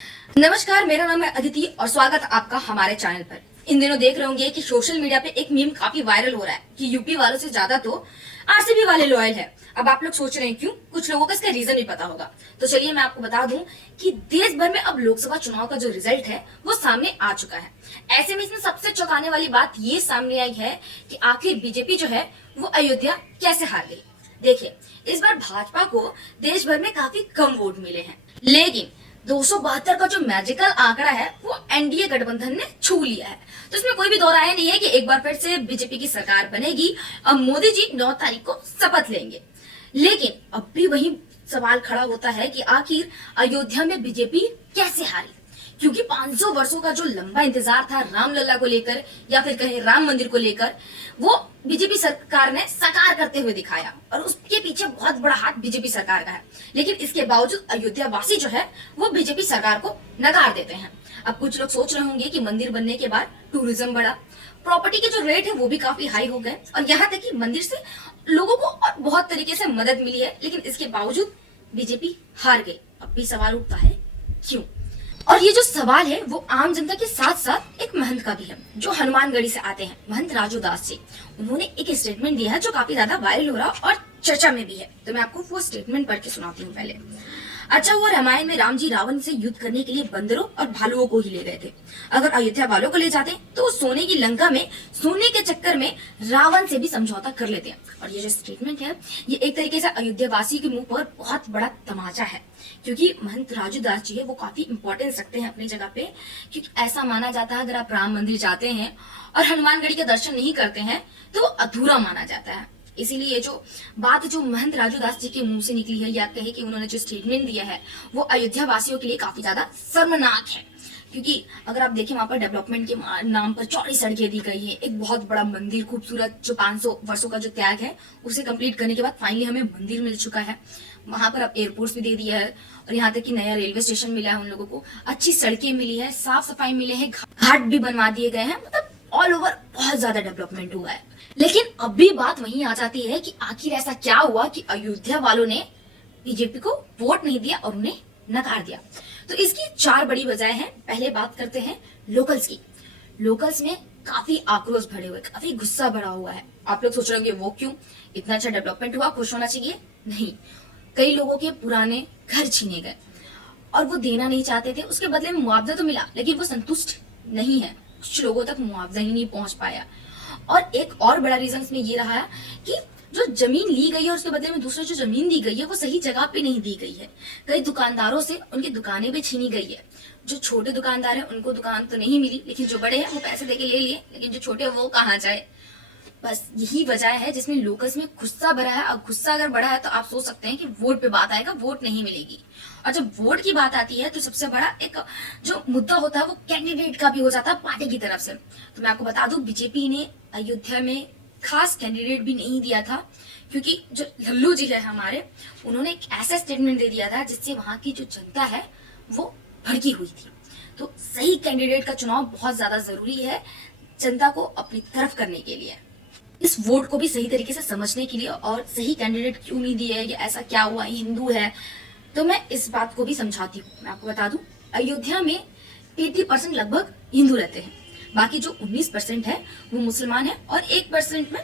नमस्कार, मेरा नाम है अदिति और स्वागत है आपका हमारे चैनल पर। इन दिनों देख रहे होंगे कि सोशल मीडिया पे एक मीम काफी वायरल हो रहा है कि यूपी वालों से ज्यादा तो आरसीबी वाले लॉयल है। अब आप लोग सोच रहे हैं क्यों? कुछ लोगों को इसका रीजन भी पता होगा। तो चलिए मैं आपको बता दूं कि देश भर में अब लोकसभा चुनाव का जो रिजल्ट है वो सामने आ चुका है। ऐसे में इसमें सबसे चौंकाने वाली बात ये सामने आई है कि आखिर बीजेपी जो है वो अयोध्या कैसे हार गई। देखिए, इस बार भाजपा को देश भर में काफी कम वोट मिले हैं, लेकिन 272 का जो मैजिकल आंकड़ा है वो एनडीए गठबंधन ने छू लिया है। तो इसमें कोई भी दो राय नहीं है कि एक बार फिर से बीजेपी की सरकार बनेगी और मोदी जी 9 तारीख को शपथ लेंगे। लेकिन अब भी वही सवाल खड़ा होता है कि आखिर अयोध्या में बीजेपी कैसे हारी, क्योंकि 500 वर्षों का जो लंबा इंतजार था रामलला को लेकर या फिर कहे राम मंदिर को लेकर, वो बीजेपी सरकार ने साकार करते हुए दिखाया और उसके पीछे बहुत बड़ा हाथ बीजेपी सरकार का है। लेकिन इसके बावजूद अयोध्या वासी जो है वो बीजेपी सरकार को नकार देते हैं। अब कुछ लोग सोच रहे होंगे कि मंदिर बनने के बाद टूरिज्म बढ़ा, प्रॉपर्टी के जो रेट है वो भी काफी हाई हो गए और यहाँ तक कि मंदिर से लोगों को और बहुत तरीके से मदद मिली है, लेकिन इसके बावजूद बीजेपी हार गई। अब भी सवाल उठता है क्यों? और ये जो सवाल है वो आम जनता के साथ साथ एक महंत का भी है जो हनुमानगढ़ी से आते हैं, महंत राजू दास जी। उन्होंने एक स्टेटमेंट दिया है जो काफी ज्यादा वायरल हो रहा और चर्चा में भी है। तो मैं आपको वो स्टेटमेंट पढ़ के सुनाती हूँ पहले। अच्छा हुआ रामायण में राम जी रावण से युद्ध करने के लिए बंदरों और भालुओं को ही ले गए थे। अगर अयोध्या वालों को ले जाते तो सोने की लंका में सोने के चक्कर में रावण से भी समझौता कर लेते हैं। और ये जो स्टेटमेंट है ये एक तरीके से अयोध्या वासी के मुंह पर बहुत बड़ा तमाचा है, क्योंकि महंत राजू दास जी है वो काफी इंपॉर्टेंस रखते हैं अपनी जगह पे। क्योंकि ऐसा माना जाता है अगर आप राम मंदिर जाते हैं और हनुमानगढ़ी का दर्शन नहीं करते हैं तो वो अधूरा माना जाता है। इसीलिए ये जो बात जो महंत राजू दास जी के मुंह से निकली है या कहे कि उन्होंने जो स्टेटमेंट दिया है वो अयोध्या वासियों के लिए काफी ज्यादा शर्मनाक है। क्योंकि अगर आप देखें वहां पर डेवलपमेंट के नाम पर चौड़ी सड़कें दी गई है, एक बहुत बड़ा मंदिर खूबसूरत जो 500 वर्षों का जो त्याग है उसे कंप्लीट करने के बाद फाइनली हमें मंदिर मिल चुका है। वहां पर अब एयरपोर्ट भी दे दिया है और यहाँ तक कि नया रेलवे स्टेशन मिला है उन लोगों को, अच्छी सड़कें मिली है, साफ सफाई मिले है, घाट भी बनवा दिए गए हैं। मतलब ऑल ओवर बहुत ज्यादा डेवलपमेंट हुआ है। लेकिन अब भी बात वहीं आ जाती है कि आखिर ऐसा क्या हुआ कि अयोध्या वालों ने बीजेपी को वोट नहीं दिया और उन्हें नकार दिया। तो इसकी 4 बड़ी वजह है। पहले बात करते हैं लोकल्स की। लोकल्स में काफी आक्रोश भरे हुए, काफी गुस्सा भरा हुआ है। आप लोग सोच रहे होंगे वो क्यों? इतना अच्छा डेवलपमेंट हुआ, खुश होना चाहिए? नहीं, कई लोगों के पुराने घर छीने गए और वो देना नहीं चाहते थे। उसके बदले में मुआवजा तो मिला लेकिन वो संतुष्ट नहीं है, कुछ लोगों तक मुआवजा ही नहीं पहुंच पाया। और एक और बड़ा रीजन इसमें ये रहा है कि जो जमीन ली गई है उसके बदले में दूसरी जो जमीन दी गई है वो सही जगह पे नहीं दी गई है। कई दुकानदारों से उनकी दुकानें भी छीनी गई है। जो छोटे दुकानदार हैं उनको दुकान तो नहीं मिली, लेकिन जो बड़े हैं वो पैसे देके ले लिए, लेकिन जो छोटे वो कहाँ जाए। बस यही वजह है जिसमें लोकल्स में गुस्सा भरा है। और गुस्सा अगर बढ़ा है तो आप सोच सकते हैं कि वोट पे बात आएगा, वोट नहीं मिलेगी। और जब वोट की बात आती है तो सबसे बड़ा एक जो मुद्दा होता है वो कैंडिडेट का भी हो जाता है पार्टी की तरफ से। तो मैं आपको बता दूं बीजेपी ने अयोध्या में खास कैंडिडेट भी नहीं दिया था, क्योंकि जो लल्लू जी है हमारे, उन्होंने एक ऐसा स्टेटमेंट दे दिया था जिससे वहां की जो जनता है वो भड़की हुई थी। तो सही कैंडिडेट का चुनाव बहुत ज्यादा जरूरी है जनता को अपनी तरफ करने के लिए, इस वोट को भी सही तरीके से समझने के लिए। और सही कैंडिडेट क्यों नहीं दिए, या ऐसा क्या हुआ, हिंदू है, तो मैं इस बात को भी समझाती हूँ। मैं आपको बता दूं अयोध्या में 80% लगभग हिंदू रहते हैं, बाकी जो 19% है वो मुसलमान है और 1% में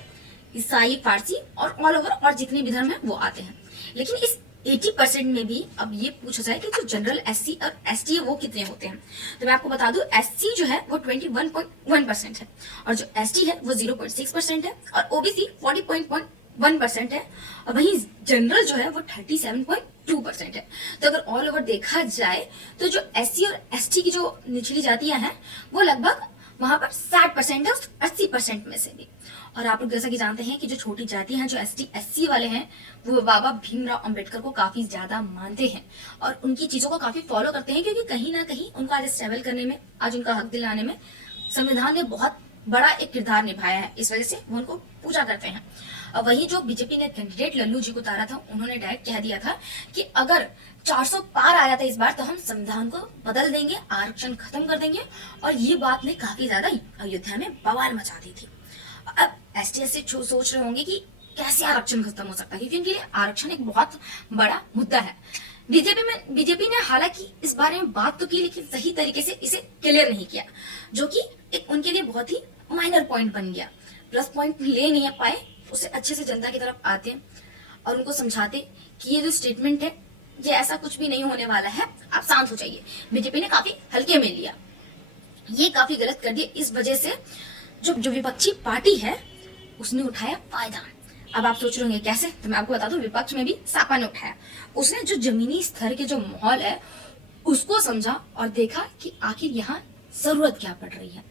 ईसाई, फारसी और ऑल ओवर और जितने भी धर्म है वो आते हैं। लेकिन इस 80% में भी अब ये पूछा जाए कि जो जनरल एससी और एसटी है वो कितने होते हैं, तो मैं आपको बता दूं एससी जो है वो 21.1% है और जो एसटी है वो 0.6% है और ओबीसी 40.1% है और वहीं जनरल जो है वो 37.2% है। तो अगर ऑल ओवर देखा जाए तो जो एससी और एसटी की जो निचली जातियां हैं वो लगभग वहां पर 60% है उस 80% में से भी। और आप लोग जैसा कि जानते हैं कि जो छोटी जाति हैं, जो एसटी एससी वाले हैं, वो बाबा भीमराव अंबेडकर को काफी ज्यादा मानते हैं और उनकी चीजों को काफी फॉलो करते हैं, क्योंकि कहीं ना कहीं उनका आज स्टेबल करने में, आज उनका हक दिलाने में संविधान ने बहुत बड़ा एक किरदार निभाया है। इस वजह से वो उनको पूजा करते हैं। और वही जो बीजेपी ने कैंडिडेट लल्लू जी को उतारा था, उन्होंने डायरेक्ट कह दिया था कि अगर 400 पार आ जाता है इस बार तो हम संविधान को बदल देंगे, आरक्षण खत्म कर देंगे। और ये बात ने काफी ज्यादा अयोध्या में बवाल मचा दी थी। अब एसटी एससी सोच रहे होंगे कि कैसे आरक्षण खत्म हो सकता है, क्योंकि उनके लिए आरक्षण एक बहुत बड़ा मुद्दा है। बीजेपी ने हालांकि इस बारे में बात तो की, लेकिन सही तरीके से इसे क्लियर नहीं किया, जो कि एक उनके लिए बहुत ही माइनर पॉइंट बन गया। प्लस पॉइंट ले नहीं पाए, उसे अच्छे से जनता की तरफ आते और उनको समझाते कि ये जो स्टेटमेंट है ये ऐसा कुछ भी नहीं होने वाला है, आप शांत हो जाइए। बीजेपी ने काफी हल्के में लिया, ये काफी गलत कर दिया। इस वजह से जो विपक्षी पार्टी है उसने उठाया फायदा। अब आप सोच रहे होंगे कैसे, तो मैं आपको बता दूं, विपक्ष में भी सापा ने उठाया। उसने जो जमीनी स्तर के जो माहौल है उसको समझा और देखा कि आखिर यहाँ जरूरत क्या पड़ रही है।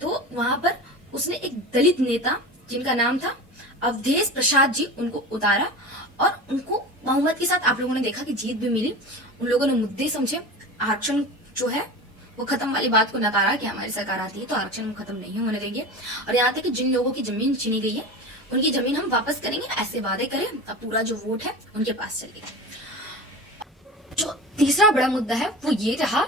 तो वहां पर उसने एक दलित नेता जिनका नाम था अवधेश प्रसाद जी, उनको उतारा और उनको बहुमत के साथ आप लोगों ने देखा कि जीत भी मिली। उन लोगों ने मुद्दे समझे, आरक्षण जो है वो खत्म वाली बात को नकारा कि हमारी सरकार आती है तो आरक्षण हम खत्म नहीं होने देंगे, और यहाँ तक कि जिन लोगों की जमीन छीनी गई है उनकी जमीन हम वापस करेंगे, ऐसे वादे करें। अब पूरा जो वोट है उनके पास चलेगा। जो तीसरा बड़ा मुद्दा है वो ये रहा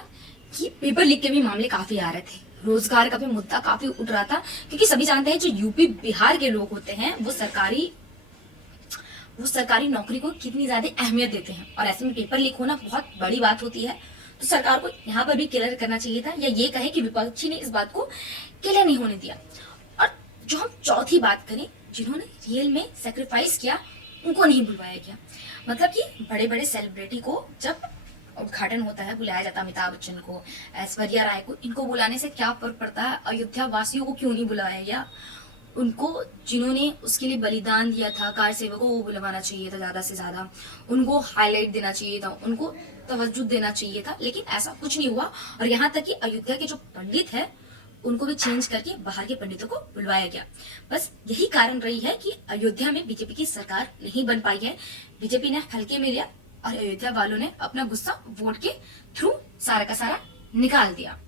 कि पेपर लीक के भी मामले काफी आ रहे थे, रोजगार का भी मुद्दा काफी उठ रहा था, क्योंकि सभी जानते हैं जो यूपी बिहार के लोग होते हैं वो सरकारी नौकरी को कितनी ज्यादा अहमियत देते हैं, और ऐसे में पेपर लीक होना बहुत बड़ी बात होती है। तो सरकार को यहाँ पर भी क्लियर करना चाहिए था, या ये कहे कि विपक्षी ने इस बात को क्लियर नहीं होने दिया। और जो हम चौथी बात करें, जिन्होंने रियल में सेक्रीफाइस किया उनको नहीं बुलवाया गया। मतलब कि बड़े बड़े सेलिब्रिटी को जब उद्घाटन होता है बुलाया जाता है, अमिताभ बच्चन को, ऐश्वर्या राय को, इनको बुलाने से क्या फर्क पड़ता है? अयोध्या वासियों को क्यों नहीं बुलाया गया? उनको जिन्होंने उसके लिए बलिदान दिया था, कार सेवकों को बुलवाना चाहिए था ज्यादा से ज्यादा, उनको हाईलाइट देना चाहिए था, उनको तवज्जो देना चाहिए था, लेकिन ऐसा कुछ नहीं हुआ। और यहाँ तक कि अयोध्या के जो पंडित है उनको भी चेंज करके बाहर के पंडितों को बुलवाया गया। बस यही कारण रही है कि अयोध्या में बीजेपी की सरकार नहीं बन पाई है। बीजेपी ने हल्के में लिया और अयोध्या वालों ने अपना गुस्सा वोट के थ्रू सारा का सारा निकाल दिया।